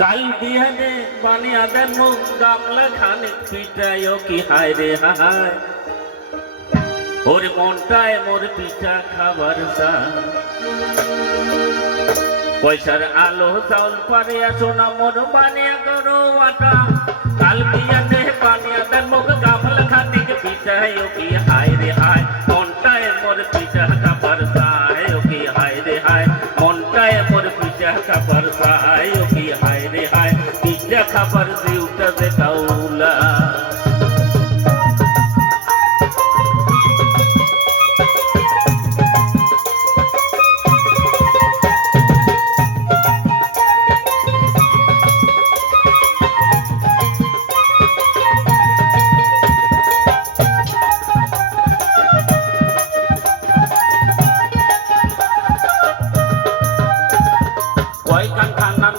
কাল বিহানে বানিয়া দেন মুখ গামলা খানে পিঠায় কি হায় রে হায় ওর মনটায় মোর পিঠা খাবার পয়সার আলো চাউল পারে আসো না মোর বানিয়া করো আটা কাল বিহানে বানিয়া দেন মুখ গামলা খানে পিঠায় কি হায় রে হায় মনটায় মোর পিঠা খাবার কি হায় রে হায় মনটায় মোর পিঠা খাবার কি হায় রে হায় পিঠা খাবার দিউটা যে Kawla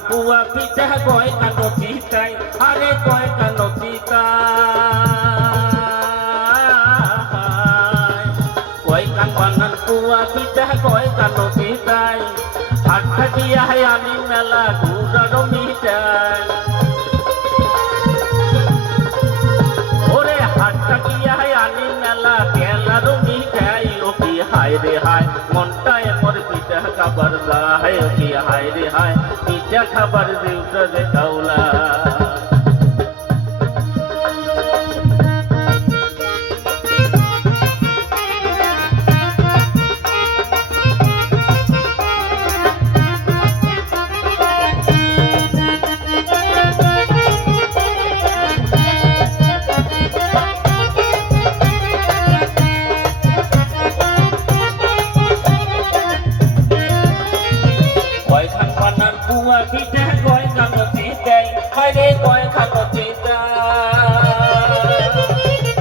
Buah pita koi kano citai, hare koi kano citai. Koi kan panan buah pita koi kano citai. Hatta dia hayani mela gura domitai. Ore hatta dia hayani mela kela domitai. Oki hai re hai, montai mor pita kabar hai. Oki hai re hai. পিঠা খাবার দিউটা যে কাউলা পিঠা কয় কানো চিতাই হায়রে কয় খানো চিতাই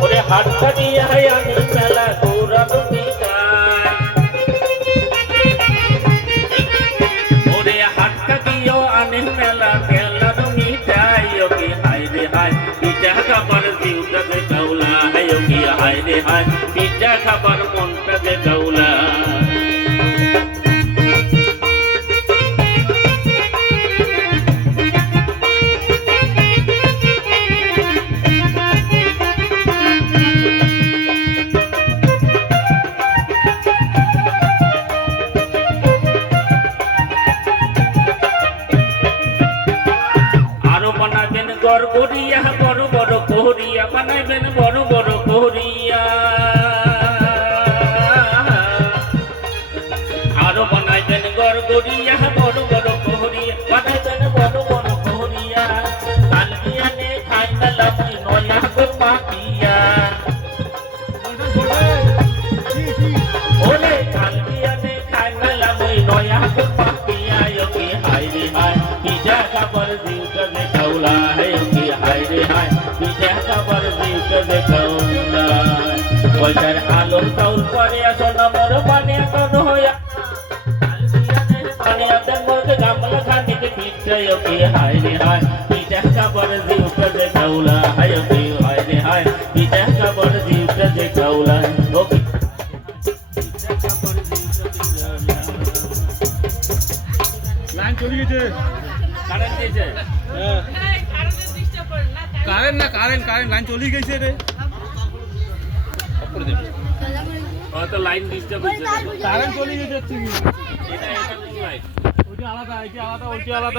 ওরে হাতটা দিয়ে আমি মেলা ঘুরাবো চিতাই ওরে হাতটা দিয়েও আনি মেলা খেলানো মিঠাই ওকে হায়রে হায় পিঠা খাবার দিউটা যে কাউলা হায় ওকে হায়রে হায় পিঠা খাবার মনটা যে কাউলা গড়গড়িয়া বড় বড় কোহরিয়া বানাইবেন বড় বড় কোহরিয়া আরো বানাইবেন গড়গড়িয়া বড় বড় কোহরিয়া বানাইবেন বড় বড় কোহরিয়া কালবিয়ানে খাইনা লাভি নয়া গো পাতিয়া ওরে কালবিয়ানে খাইনা লাভি নয়া গো পাতিয়া ওকে হাই রে হাই পিঠা খাবার দিউটা যে কাউলা পয়সার আলো চাউল পরে আসো না মোর বানিয়া কোনো হইয়া বানিয়া দেন মোর গামলা খানে পিঠা ওকে হায় রে হায় পিঠা খাবার দিউটা যে কাউলা হায় ওকে হায় রে হায় পিঠা খাবার দিউটা যে কাউলা ওকে লাইন চলে গেছে কারেন্ট দিয়েছে হ্যাঁ কারেন্ট না কারেন্ট লাইন চলে গেছে রে তো লাইন ডিস্টার্ব হচ্ছে কারেন্ট চলে গেছে এটা লাইন ওইটা আলাদা এটা আলাদা ওইটা আলাদা